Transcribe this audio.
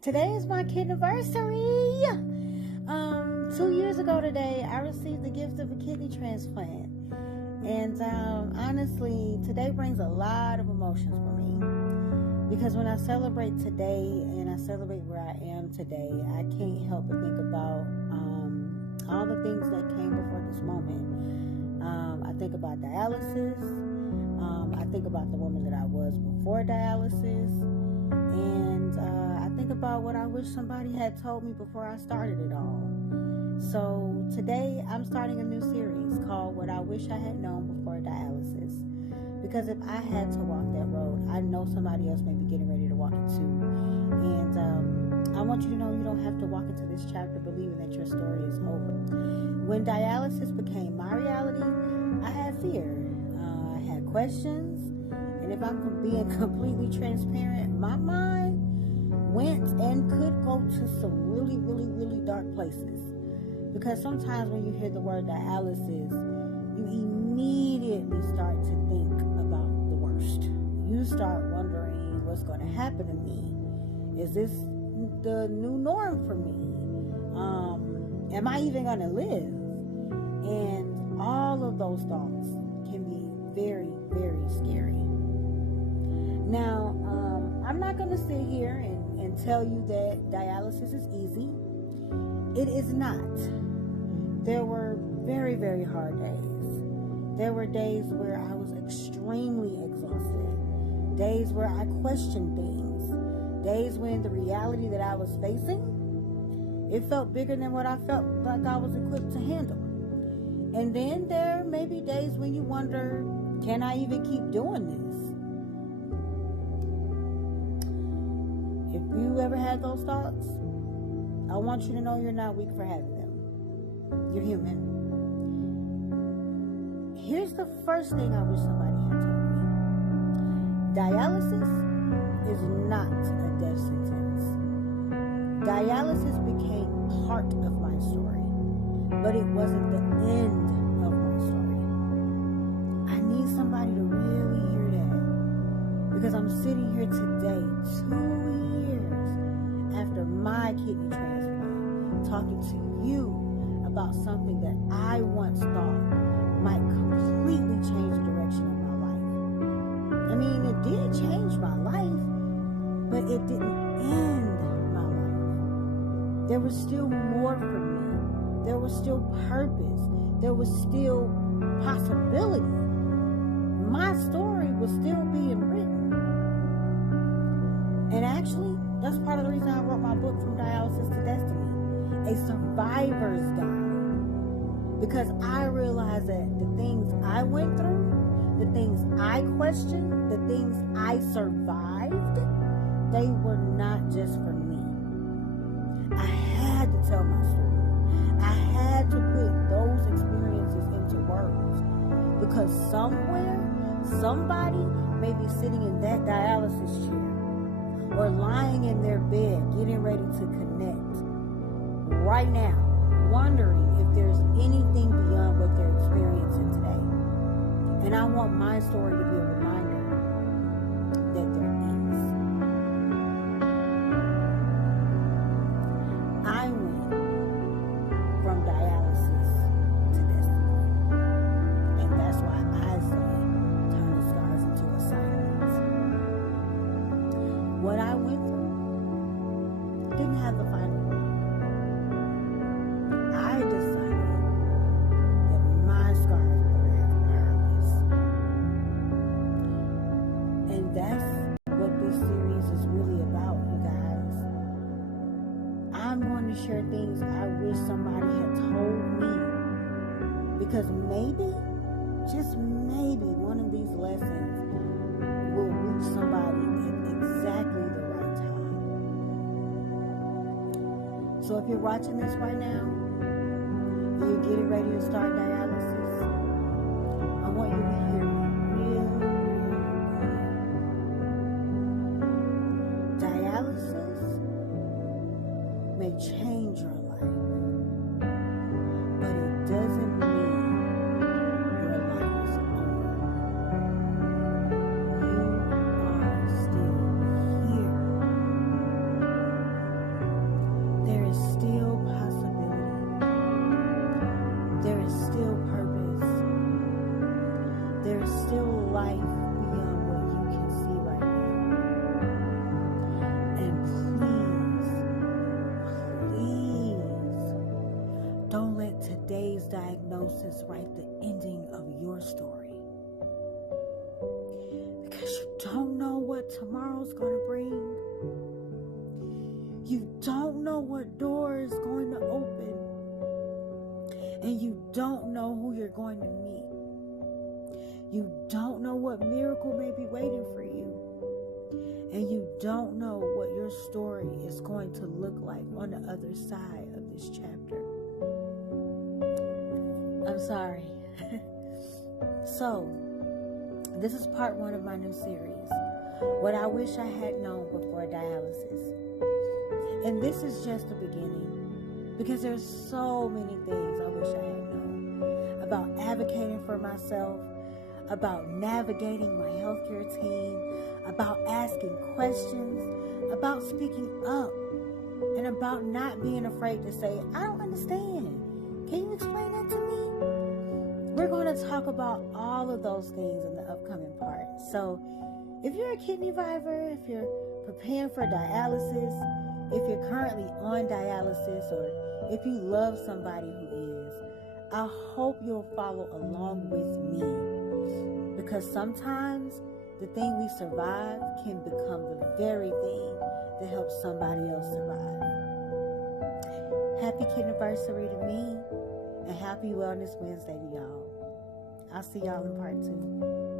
Today is my Kidneyversary. 2 years ago today, I received the gift of a kidney transplant. And honestly, today brings a lot of emotions for me. Because when I celebrate today and I celebrate where I am today, I can't help but think about all the things that came before this moment. I think about dialysis. I think about the woman that I was before dialysis. And I think about what I wish somebody had told me before I started it all. So today I'm starting a new series called What I Wish I Had Known Before Dialysis. Because if I had to walk that road, I know somebody else may be getting ready to walk it too. And I want you to know you don't have to walk into this chapter believing that your story is over. When dialysis became my reality, I had fear. I had questions. And if I'm being completely transparent, my mind went and could go to some really, really, really dark places. Because sometimes when you hear the word dialysis, you immediately start to think about the worst. You start wondering what's going to happen to me. Is this the new norm for me? Am I even going to live? And all of those thoughts can be very, very scary. Now, I'm not going to sit here and tell you that dialysis is easy. It is not. There were very, very hard days. There were days where I was extremely exhausted. Days where I questioned things. Days when the reality that I was facing, it felt bigger than what I felt like I was equipped to handle. And then there may be days when you wonder, can I even keep doing this? If you ever had those thoughts, I want you to know you're not weak for having them. You're human. Here's the first thing I wish somebody had told me. Dialysis is not a death sentence. Dialysis became part of my story, but it wasn't the end of my story. I need somebody to really hear that, because I'm sitting here today, 2 years after my kidney transplant, talking to you about something that I once thought might completely change the direction of my life. I mean, it did change my life, but it didn't end my life. There was still more for me. There was still purpose. There was still possibility. My story was still being written. And actually, that's part of the reason I wrote my book, From Dialysis to Destiny, a survivor's guide. Because I realized that the things I went through, the things I questioned, the things I survived, they were not just for me. I had to tell my story. I had to put those experiences into words. Because somewhere, somebody may be sitting in that dialysis chair or lying in their bed getting ready to connect right now, wondering if there's anything beyond what they're experiencing today. And I want my story to be a reminder that there is. I went from dialysis to destiny. And that's why I say turning scars into assignments. What I went through didn't have the final word. I decided that my scars were going to have purpose. And that's what this series is really about, you guys. I'm going to share things I wish somebody had told me. Because maybe, just maybe, one of these lessons will reach somebody at exactly the right time. So if you're watching this right now, you're getting ready to start dialysis, I want you to hear me real, real clear. Dialysis may change your life, but it doesn't mean your life is over. You are still here. is still possibility. There is still purpose. There is still life beyond what you can see right now. And please, don't let today's diagnosis write the ending of your story. Because you don't know what tomorrow's going to bring. You don't know what door is going to open. And you don't know who you're going to meet. You don't know what miracle may be waiting for you. And you don't know what your story is going to look like on the other side of this chapter. I'm sorry. So, this is part 1 of my new series. What I wish I had known before dialysis. And this is just the beginning. Because there's so many things I wish I had known. About advocating for myself. About navigating my healthcare team. About asking questions. About speaking up. And about not being afraid to say, I don't understand. Can you explain that to me? We're going to talk about all of those things in the upcoming part. So, if you're a kidneyversary, if you're preparing for dialysis, if you're currently on dialysis, or if you love somebody who is, I hope you'll follow along with me. Because sometimes the thing we survive can become the very thing that helps somebody else survive. Happy Kidneyversary to me, and happy Wellness Wednesday to y'all. I'll see y'all in part 2.